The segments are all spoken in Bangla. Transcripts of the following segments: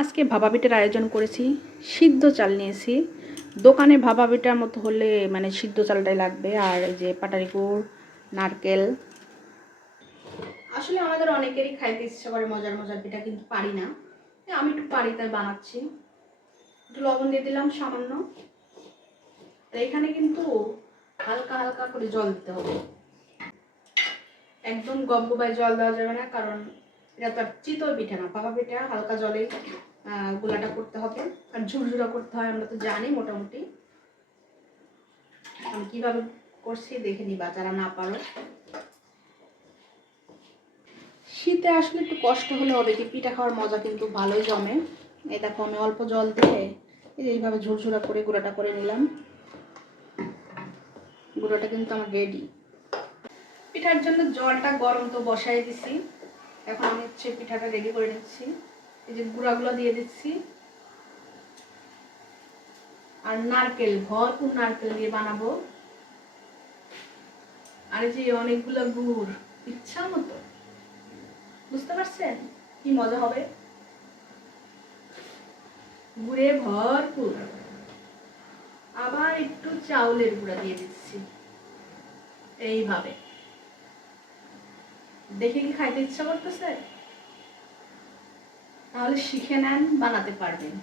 আজকে ভাপা পিঠার আয়োজন করেছি, সিদ্ধ চাল নিয়েছি। দোকানে ভাপা পিঠার মতো হলে মানে সিদ্ধ চালটাই লাগবে, আর যে পাটারি গুড়, নারকেল। আসলে আমাদের অনেকেরই খাইতে ইচ্ছা করে মজার মজার পিঠা, কিন্তু পারি না। আমি একটু পারি, তাই বানাচ্ছি। একটু লবণ দিয়ে দিলাম সামান্য। তো এখানে কিন্তু হালকা হালকা করে জল দিতে হবে। একদম গবগবায় জল দেওয়া যাবে না, কারণ এটা তো চিতই পিঠা না, পাকা পিঠা, হালকা জলে গোলাটা করতে হবে। আর ঝুরঝুরা করতে হয়, আমরা তো জানি মোটামুটি। আমি কীভাবে করছি দেখে নিবা, যারা না পারো। শীতে আসলে একটু কষ্ট হলে হবে পিঠা খাওয়ার মজা কিন্তু ভালোই জমে। এই দেখো, আমি অল্প জল দিয়ে এইভাবে ঝুরঝুরা করে, গুঁড়াটা করে নিলাম। গুঁড়োটা কিন্তু আমার রেডি পিঠার জন্য জলটা গরম তো বসাই দিছি। এখন আমি হচ্ছে পিঠাটা রেডি করে নিচ্ছি। এই যে গুঁড়াগুলো দিয়ে দিচ্ছি। আর নারকেল, ভরপুর নারকেল দিয়ে বানাবো। আর এই যে অনেকগুলো গুড় ইচ্ছা মতো। বুঝতে পারছেন? কি মজা হবে? গুড়ে ভরপুর। আবার একটু চাউলের গুঁড়া দিয়ে দিচ্ছি। এইভাবে। দেখে কি খাইতে ইচ্ছা করতেছে? তাহলে শিখে নেন, বানাতে পারবেন।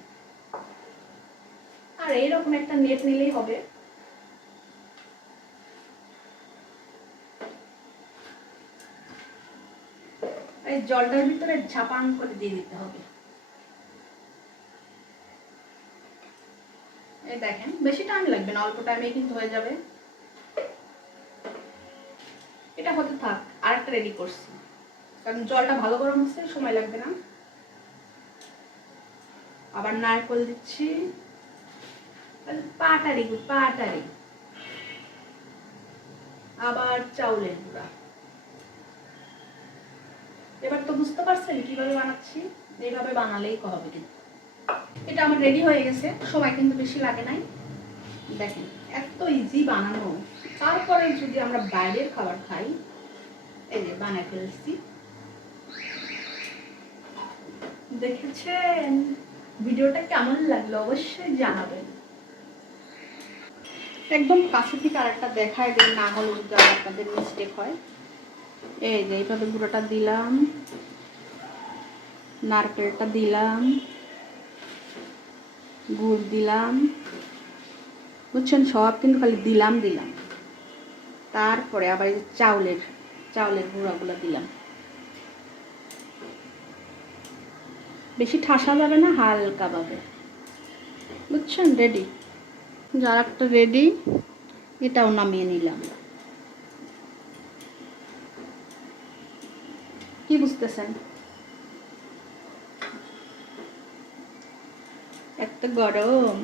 আর এইরকম একটা নেট নিলেই হবে। এই জলটার ভিতরে ঝাপান করে দিয়ে দিতে হবে। এই দেখেন, বেশি টাইম লাগবে না, অল্প টাইমে কিন্তু হয়ে যাবে। এটা হতে থাক। আরেকটা রেডি করছি। কারণ জলটা ভালো গরম হচ্ছে, সময় লাগবে না। আবার নারকেল দিচ্ছি। পাটারি পাটারি। আবার চাউলের গুঁড়া। এবার তো বুঝতে পারছেন কীভাবে বানাচ্ছি? এইভাবে বানালেই হবে কিন্তু। এটা আমার রেডি হয়ে গেছে, সময় কিন্তু বেশি লাগে নাই। দেখেন, এত ইজি বানানো। তারপরে যদি আমরা বাইরের খাবার খাই এই যে ফেলছি। দেখেছেন? ভিডিওটা কেমন লাগল? অবশ্যই জানাবেন। একদম কাছে থেকে আরেকটা দেখায় না হলে যদি আপনাদের মিস্টেক হয়। এই যে এইভাবে গুঁড়োটা দিলাম। নারকেলটা দিলাম। গুড় দিলাম। বুঝছেন? সব কিন্তু খালি দিলাম দিলাম। তারপরে আবার চাউলের চাউলের গুঁড়াগুলো দিলাম। বেশি ঠাসা যাবে না, হালকা পাবে। বুঝছেন? রেডি যার একটা রেডি এটাও নামিয়ে নিলাম। কি বুঝতেছেন? এত গরম।